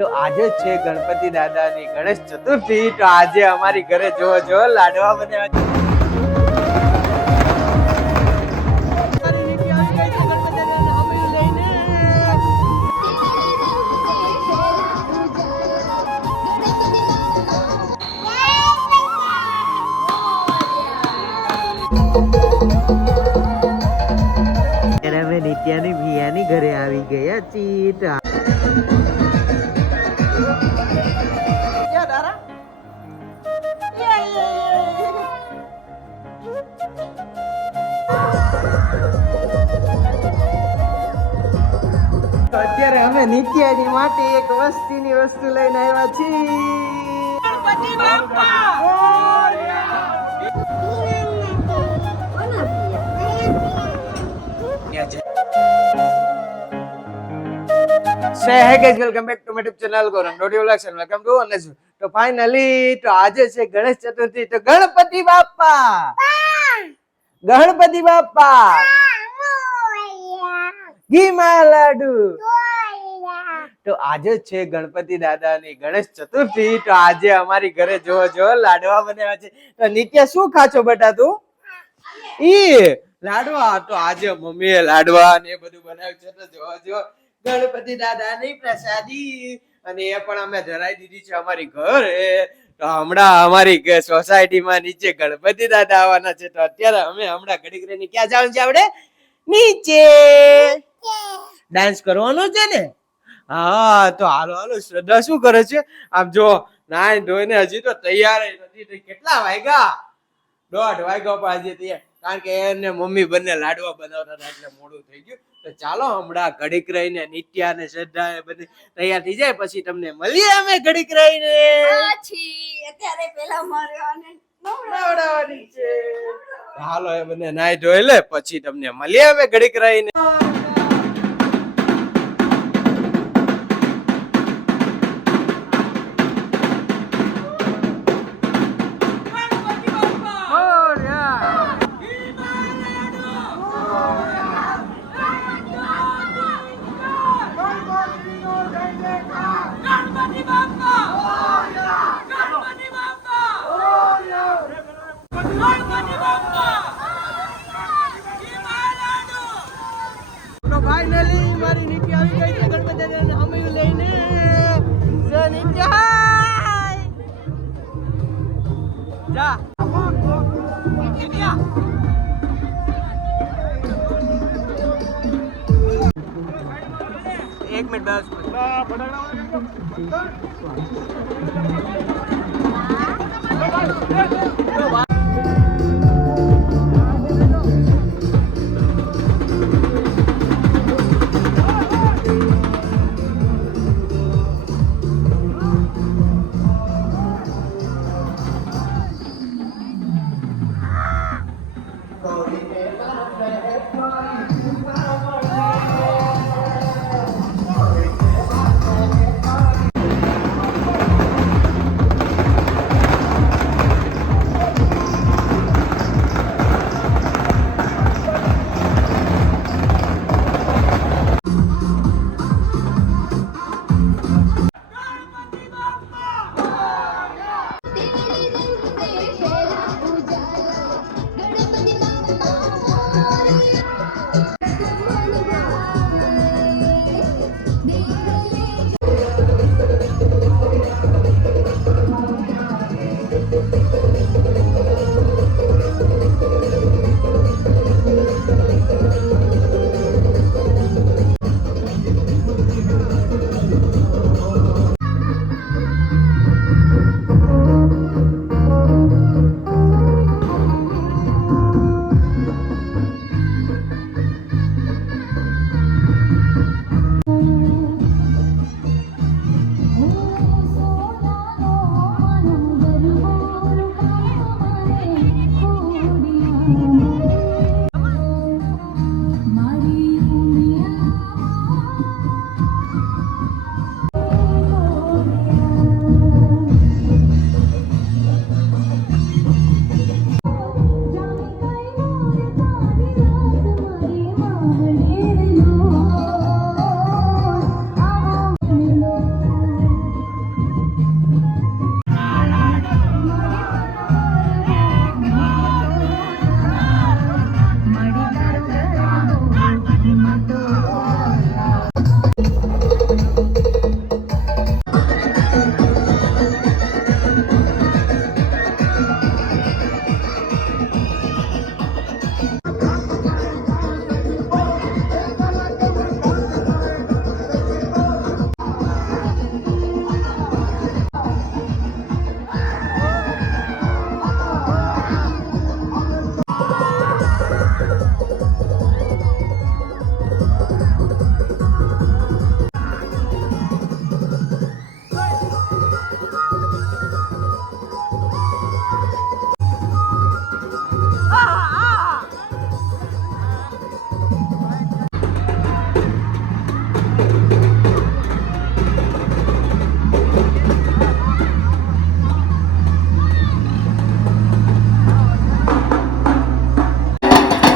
તો આજે છે ગણપતિ દાદાની ગણેશ ચતુર્થી. તો આજે અમારી ઘરે જો લાડવા બન્યા છે. અમે નિત્યાની ભિયાની ઘરે આવી ગયા છીએ. અત્યારે અમે નિત્યાની માટે એક વસ્તીની વસ્તુ લઈને આવ્યા છીએ. Ganpati Bappa welcome back to my YouTube channel Goran Dodiya vlogs and welcome to અનસ. તો ફાઇનલી તો આજે છે ગણેશ ચતુર્થી. તો ગણપતિ બાપ્પા ઘીમાં લાડુ. તો આજે છે ગણપતિ દાદાની ગણેશ ચતુર્થી. તો આજે અમારી ઘરે જો લાડવા બન્યા છે. તો નિત્ય શું ખાચો બેટા તું? ઈ લાડવા. તો આજે મમ્મીએ લાડવા ને એ બધું બનાવ્યું છે. તો જો ગણપતિ દાદાની પ્રસાદી અને એ પણ અમે ધરાઈ દીધી છે અમારી ઘરે. તો હમણાં અમારી સોસાયટીમાં નીચે ગણપતિ દાદા આવવાના છે. તો અત્યારે અમે હમણાં ઘડી ઘડીને ક્યાં જવાનું છે? આપણે નીચે ડાન્સ કરવાનો છે ને. હા તો હાલો શ્રદ્ધા શું કરે છે? આમ જો નાઈ ધોઈને હજી તો તૈયાર નથી થઈ. કેટલા વાગ્યા? 1:30 વાગ્યા પણ હજી તૈયાર. કારણ કે એને મમ્મી બંને લાડવા બનાવતા હતા એટલે મોડું થઈ ગયું. તો ચાલો હમણાં ઘડીક રહીને નિત્યા અને શ્રદ્ધા એ બધી તૈયાર થઈ જાય પછી તમને મળીએ અમે ઘડીક રહીને. અત્યારે પેલા મારવાને નવડાવવાની છે. હાલો એ બંને નાઈ ધોઈ લે પછી તમને મળીએ અમે ઘડીક રહીને. ફાઇનલી મારી નીતિ આવી ગઈ છે ગણપતિ દાદાને અમે લઈને. જા નિત્યા જા નિત્યા. એક મિનિટ બસ.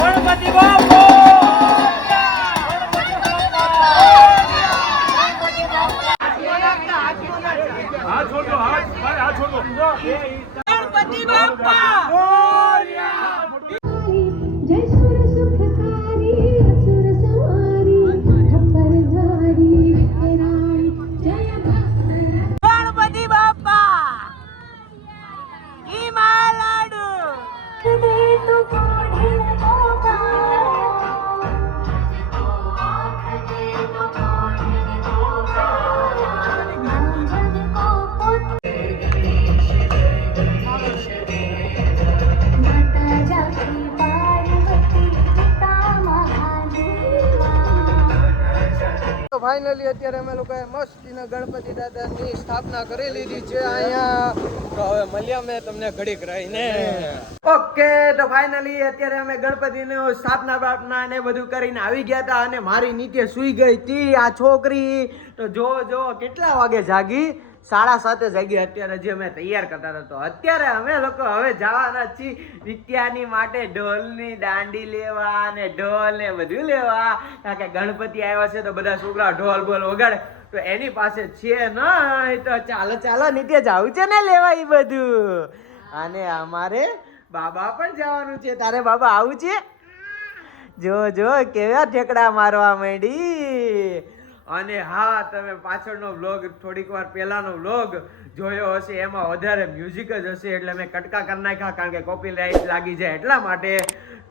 ગણપતિ બાપા ગણપતિ બાપા जय सुर सुखकारी असुर सवारी खप्पर धारी विकराई जय ગણપતિ બાપા ઈ માલાડુ दे तू कोढ़े मोगा आँख दे तू कोढ़े मोगा मंगल को पुत्र माता जाकी पार्वती पिता महादेवा તો ફાઇનલી અત્યારે અમે લોકોએ મસ્તીના ગણપતિ દાદાની સ્થાપના કરી લીધી છે અહીંયા. તો હવે મળ્યા મેં તમને ઘડીક રહીને. ઓકે તો ફાઇનલી અત્યારે અમે ગણપતિની સ્થાપના બાપના ને બધું કરીને આવી ગયા હતા અને મારી નીચે સૂઈ ગઈ હતી આ છોકરી. તો જો કેટલા વાગે જાગી? 7:30 જાગી. અત્યારે જે અમે તૈયાર કરતા હતા તો અત્યારે અમે લોકો હવે જવાના છીએ નિત્યાની માટે ઢોલની દાંડી લેવા અને ઢોલ ને બધું લેવા. કારણ કે ગણપતિ આવ્યા છે તો બધા છોકરા ઢોલ બોલ વગાડે તો એની પાસે છે નહીં. તો ચાલો નિત્ય જાવું છે ને લેવા એ બધું. અને અમારે બાબા પણ જવાનું છે. તારે બાબા આવું છે? જો કેવા ઠેકડા મારવા માંડી. અને હા, તમે પાછળનો વ્લોગ થોડીક વાર પહેલાનો વ્લોગ જોયો હશે, એમાં વધારે મ્યુઝિક જ હશે એટલે મેં કટકા કરી નાખ્યા કારણ કે કોપીરાઇટ લાગી જાય એટલા માટે.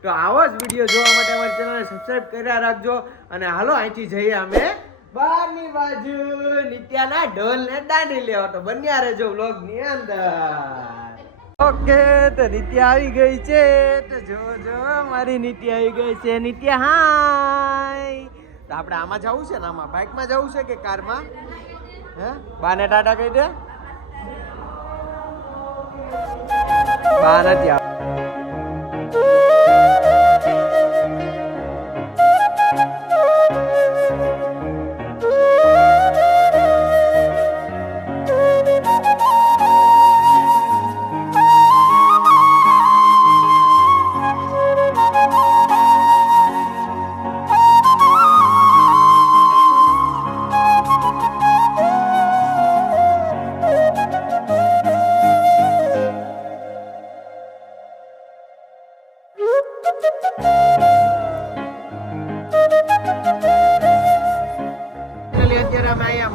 તો આવો જ વિડીયો જોવા માટે અમારી ચેનલને સબસ્ક્રાઇબ કર્યા રાખજો. અને હાલો અહીંથી જઈએ અમે બહારની બાજુ નિત્યાના ઢોલ ને દાંડી લેવા. તો બન્યા રહેજો વ્લોગની અંદર. ઓકે તો નિત્યા આવી ગઈ છે. તો જો મારી નિત્યા આવી ગઈ છે. નિત્યા હાય. તો આપણે આમાં જવું છે ને? આમાં બાઇકમાં જવું છે કે કારમાં? હે બાને ટાટા કહી દે. બા નથી આવ.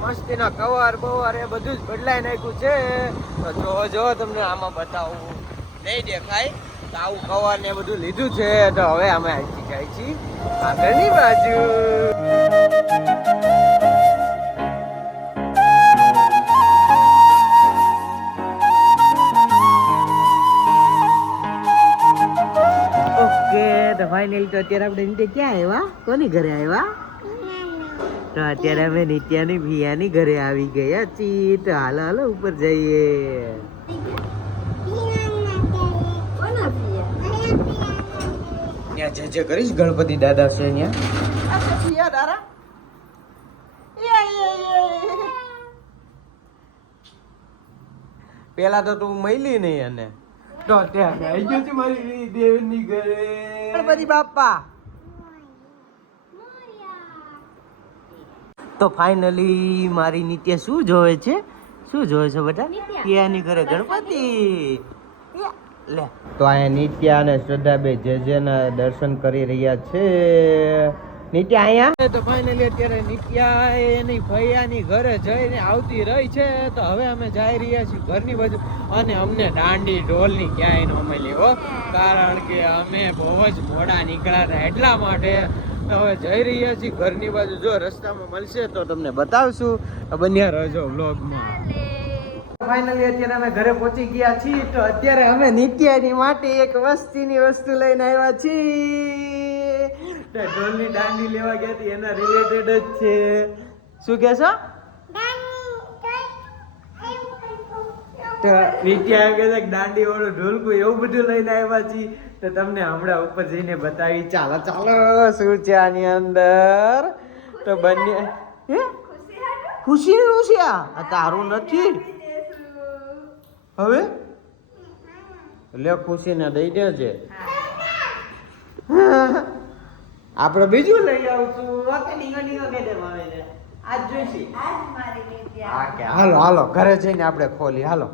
મસ્તીના કવર બવર એ બધું જ બદલાઈ નાખ્યું છે. તો જો તમને આમાં બતાવું નહીં દેખાય તો આવું કવર ને બધું લીધું છે. તો હવે અમે અહીંથી જાય છીએ આગળની બાજુ. ઓકે તો ફાઇનલી તો અત્યારે આપણે નીચે ક્યાં આવ્યા? કોની ઘરે આવ્યા? તો અત્યારે અમે નિત્યાની ભિયાની ઘરે આવી ગયા છીએ. તો હાલો ઉપર જઈએ. ત્યાં જે કરીશ ગણપતિ દાદા છે ત્યાં. પેલા તો તું મળી નહીં અને તો ત્યાં આવી ગયો છે મારી દેવની ઘરે. ગણપતિ બાપા. તો ફાઇનલી મારી નિત્ય શું જોવે છે? શું જોવે છે બેટા? નિત્યાની ઘરે ગણપતિ. લે તો અહીંયા નિત્યા અને શ્રદ્ધા બે જેના દર્શન કરી રહ્યા છે. નિત્યા અહીંયા તો ફાઇનલી અત્યારે નિત્યા એની ભૈયાની ઘરે જઈને આવતી રહી છે. તો હવે અમે જઈ રહ્યા છીએ ઘરની બાજુ અને અમને દાંડી ઢોલની ક્યાંય ન મળી હો, કારણ કે અમે બહુ જ મોડા નીકળ્યા હતા એટલા માટે. હવે જઈ રહ્યા છીએ ઘરની બાજુ. જો રસ્તામાં મળશે તો તમને બતાવશું. બન્યા રહેજો વ્લોગમાં. ફાઇનલી અત્યારે અમે ઘરે પહોંચી ગયા છીએ. તો અત્યારે અમે નિત્યાની માટે એક વસ્તીની વસ્તુ લઈને આવ્યા છીએ. તો ઢોલની દાંડી લેવા ગયા હતી એના રિલેટેડ જ છે. શું કહેશો? તો નિત્યા કહે છે દાંડી વાળું ઢોલકું એવું બધું લઈને આવ્યા છીએ. તો તમને હમણાં ઉપર જઈને બતાવી. ચાલો શું છે આની અંદર. તો બંને હે ખુશીનું છે આ તારું નથી હવે લે ખુશીને દઈ દેજે આપણે બીજું લઈ આવશું આજ જોઈશી હા કે હાલો હાલો ઘરે જઈને આપણે ખોલી હાલો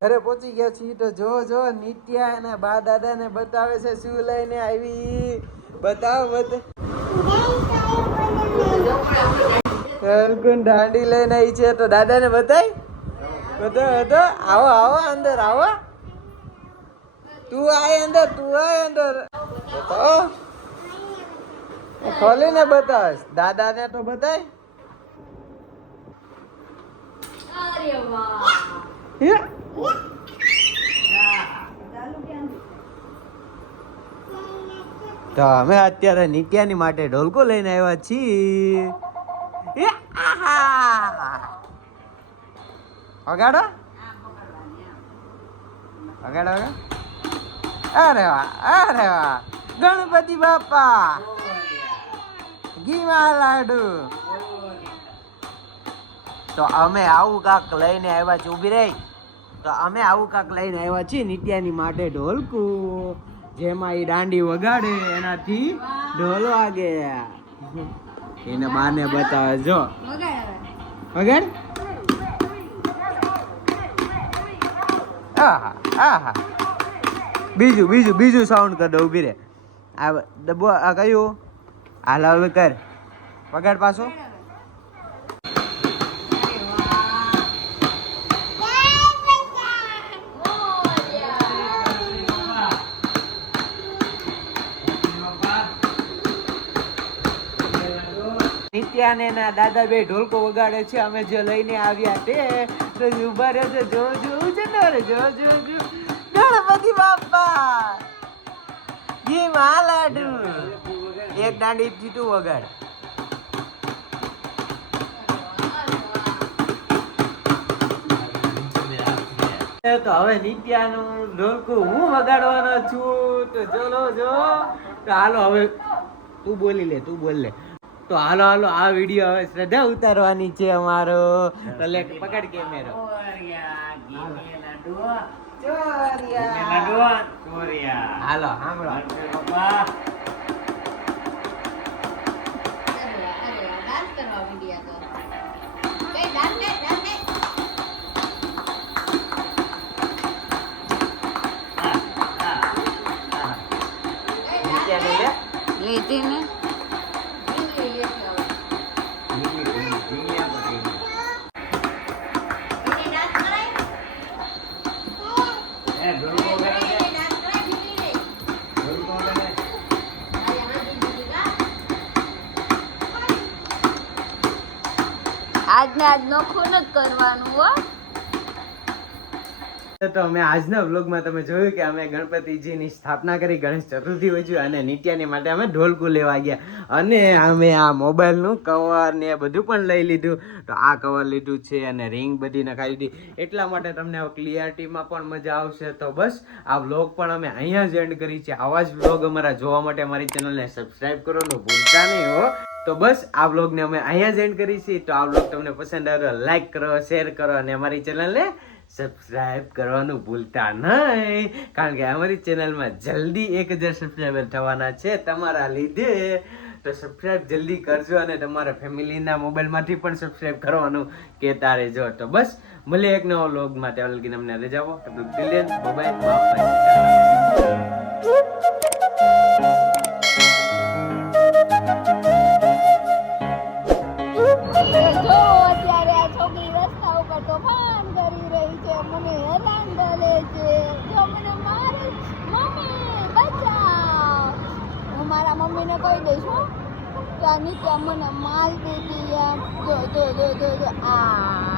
ઘરે પહોંચી ગયા છીએ તો જો જો નિત્યા અને બા દાદા ને બતાવે છે શું લઈને આવી બતાવ દાંડી લઈને આવી છે તો દાદા ને બતાય બતાવ આવો આવો અંદર આવો તું આય અંદર બતાવો ખોલીને બતાવ દાદા ને તો બતાય અરે વાહ હે? તો અમે અત્યારે નિત્યાની માટે ઢોલકો લઈને આવ્યા છીએ એ આહા વગાડો વગાડો અરે વાહ ગણપતિ બાપા ઘીમાં લાડુ તો અમે આવું કાક લઈને આવ્યા છીએ ઊભી રહી તો અમે આવું કાક લઈને આવ્યા છીએ નિત્યાની માટે ઢોલકું જેમાં એ દાંડી વગાડે એનાથી ઢોલ વાગે એને બાને બતાવે જો વગાડ આહા આહા બીજું સાઉન્ડ કર દો ઊભી રે આ ડબ્બો આ કયું હાલ હવે કર વગાડ પાછો નિત્યા ને એના દાદા બે ઢોલકો વગાડે છે અમે જે લઈને આવ્યા તે તો ઉભા રહેજો જો છે ને જો ગણપતિ બાપા ઘી માં લાડુ એક દાંડી જીતું વગાડ તો હવે નિત્યાનું ઢોલકું હું વગાડવાનો છું તો ચલો જો તો હાલો હવે તું બોલ લે તો હાલો આ વિડીયો હવે શ્રદ્ધા ઉતારવાની છે અમારો તો લે પકડ કેમેરો હાલો સાંભળો ડાન્સ કરવા માંડ્યા તો કઈ ડાન્સ લેતી ને આજને આજ નોખું જ કરવાનું હો તો અમે આજના વ્લોગમાં તમે જોયું કે અમે ગણપતિજીની સ્થાપના કરી ગણેશ ચતુર્થી વચ્ચે અને નિત્યાની માટે અમે ઢોલકું લેવા ગયા અને અમે આ મોબાઈલનું કવર ને એ બધું પણ લઈ લીધું તો આ કવર લીધું છે અને રિંગ બધી નખાવી દીધી એટલા માટે તમને ક્લિયરિટીમાં પણ મજા આવશે તો બસ આ વ્લોગ પણ અમે અહીંયા જ એન્ડ કરી છે આવા જ વ્લોગ અમારા જોવા માટે અમારી ચેનલને સબસ્ક્રાઈબ કરવાનું ભૂલતા નહીં હો તો બસ આ વ્લોગને અમે અહીંયા જ એન્ડ કરી છીએ તો આ વ્લોગ તમને પસંદ આવ્યો લાઈક કરો શેર કરો અને અમારી ચેનલને સબસ્ક્રાઇબ કરવાનું ભૂલતા નહીં કારણ કે અમારી ચેનલમાં જલ્દી 1000 સબસ્ક્રાઇબર થવાના છે તમારા લીધે તો સબસ્ક્રાઇબ જલ્દી કરજો અને તમારા ફેમિલીના મોબાઈલમાંથી પણ સબસ્ક્રાઇબ કરવાનું કહેતા રહેજો તો બસ મળીએ એક નવો વ્લોગમાં ત્યાં લગીને અમને રજા આપો મને હેરાન કરે છે જો મને મારે મમ્મી બચાવ હું મારા મમ્મીને કહી દઈશ હો તો આ નીચે મને માર દીધી એમ જો આ